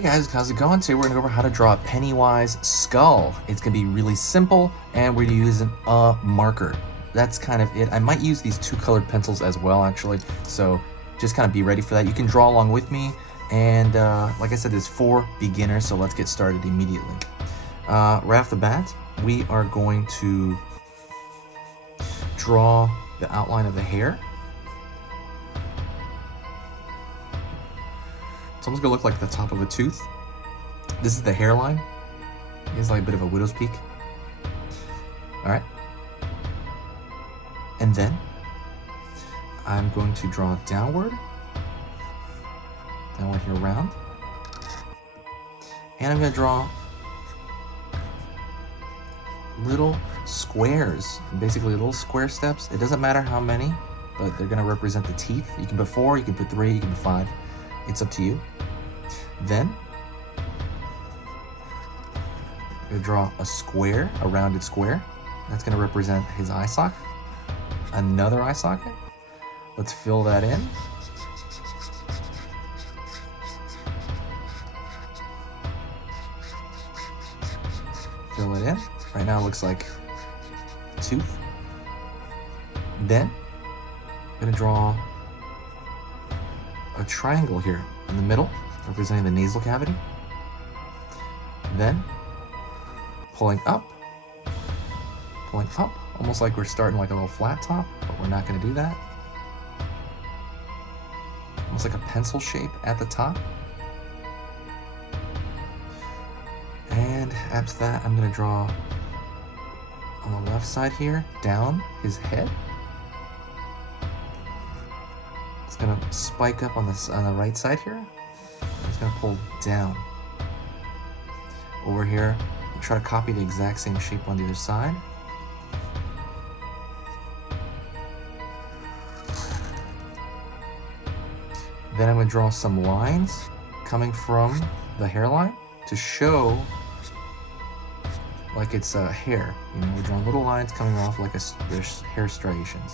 Hey guys, how's it going? Today we're going to go over how to draw a Pennywise skull. It's going to be really simple, and we're going to use a marker. That's kind of it. I might use these two colored pencils as well, actually, so just kind of be ready for that. You can draw along with me, and like I said, there's 4 beginners, so let's get started immediately. Right off the bat, we are going to draw the outline of the hair. It's almost gonna look like the top of a tooth. This is the hairline. It's like a bit of a widow's peak. All right. And then I'm going to draw downward here around. And I'm gonna draw little squares, basically little square steps. It doesn't matter how many, but they're gonna represent the teeth. You can put 4, you can put 3, you can put 5. It's up to you. Then I'm going to draw a square, a rounded square. That's going to represent his eye socket. Another eye socket. Let's fill that in. Fill it in. Right now it looks like a tooth. Then I'm going to draw a triangle here in the middle, representing the nasal cavity. Then pulling up, almost like we're starting like a little flat top, but we're not going to do that. Almost like a pencil shape at the top. And after that, I'm going to draw on the left side here, down his head. It's going to spike up on the right side here. It's going to pull down. Over here, I'll try to copy the exact same shape on the other side. Then I'm going to draw some lines coming from the hairline to show like it's hair. You know, we're drawing little lines coming off like there's hair striations.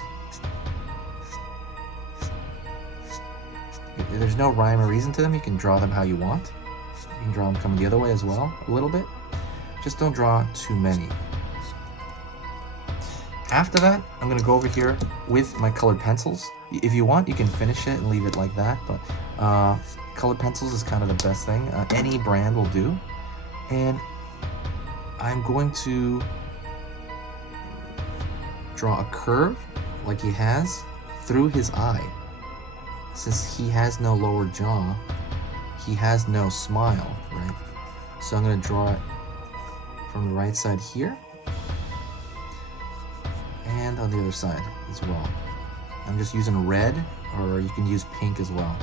There's no rhyme or reason to them. You can draw them how you want. You can draw them coming the other way as well, a little bit. Just don't draw too many. After that, I'm going to go over here with my colored pencils. If you want, you can finish it and leave it like that, but colored pencils is kind of the best thing. Any brand will do. And I'm going to draw a curve like he has through his eye. Since he has no lower jaw, he has no smile, right? So I'm going to draw it from the right side here and on the other side as well. I'm just using red, or you can use pink as well.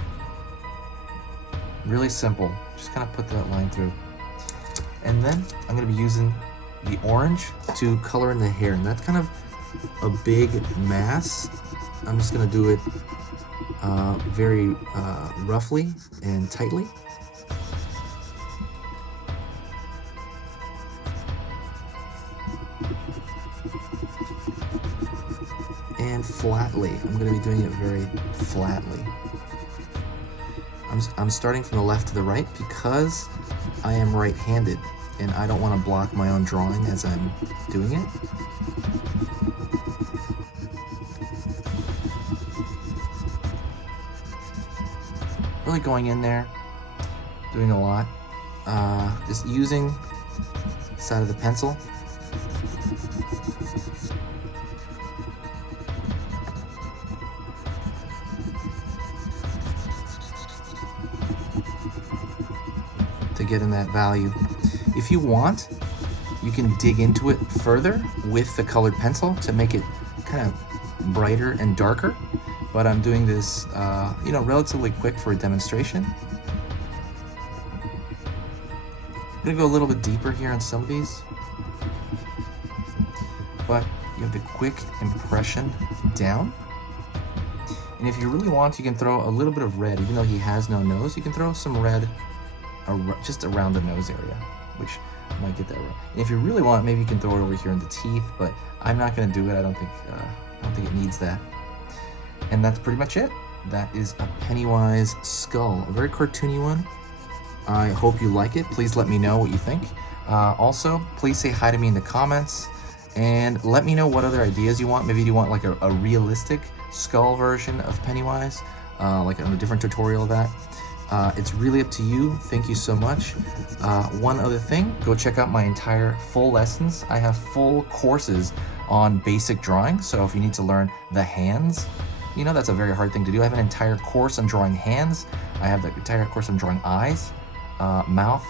Really simple. Just kind of put that line through. And then I'm going to be using the orange to color in the hair, and that's kind of a big mass. I'm just going to do it very roughly and tightly. And flatly. I'm going to be doing it very flatly. I'm starting from the left to the right because I am right-handed and I don't want to block my own drawing as I'm doing it. Really going in there, doing a lot, just using the side of the pencil. To get in that value. If you want, you can dig into it further with the colored pencil to make it kind of brighter and darker. But I'm doing this, relatively quick for a demonstration. I'm gonna go a little bit deeper here on some of these, but you have the quick impression down. And if you really want, you can throw a little bit of red, even though he has no nose. You can throw some red just around the nose area, which might get that right. And if you really want, maybe you can throw it over here in the teeth, but I'm not gonna do it. I don't think it needs that. And that's pretty much it. That is a Pennywise skull, a very cartoony one. I hope you like it. Please let me know what you think. Also, please say hi to me in the comments and let me know what other ideas you want. Maybe you want like a realistic skull version of Pennywise, like a different tutorial of that. It's really up to you. Thank you so much. One other thing, go check out my entire full lessons. I have full courses on basic drawing. So if you need to learn the hands, you know, that's a very hard thing to do. I have an entire course on drawing hands. I have the entire course on drawing eyes, mouth,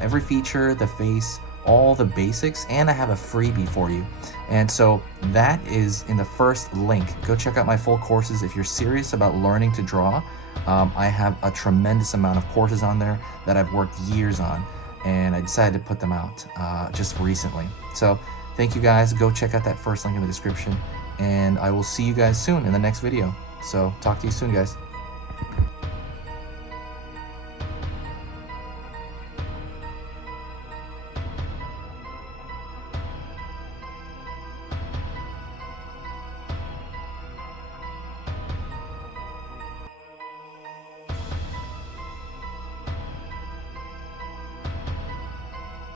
every feature, the face, all the basics, and I have a freebie for you. And so that is in the first link. Go check out my full courses if you're serious about learning to draw. I have a tremendous amount of courses on there that I've worked years on, and I decided to put them out just recently. So thank you guys. Go check out that first link in the description, and I will see you guys soon in the next video. So talk to you soon, guys.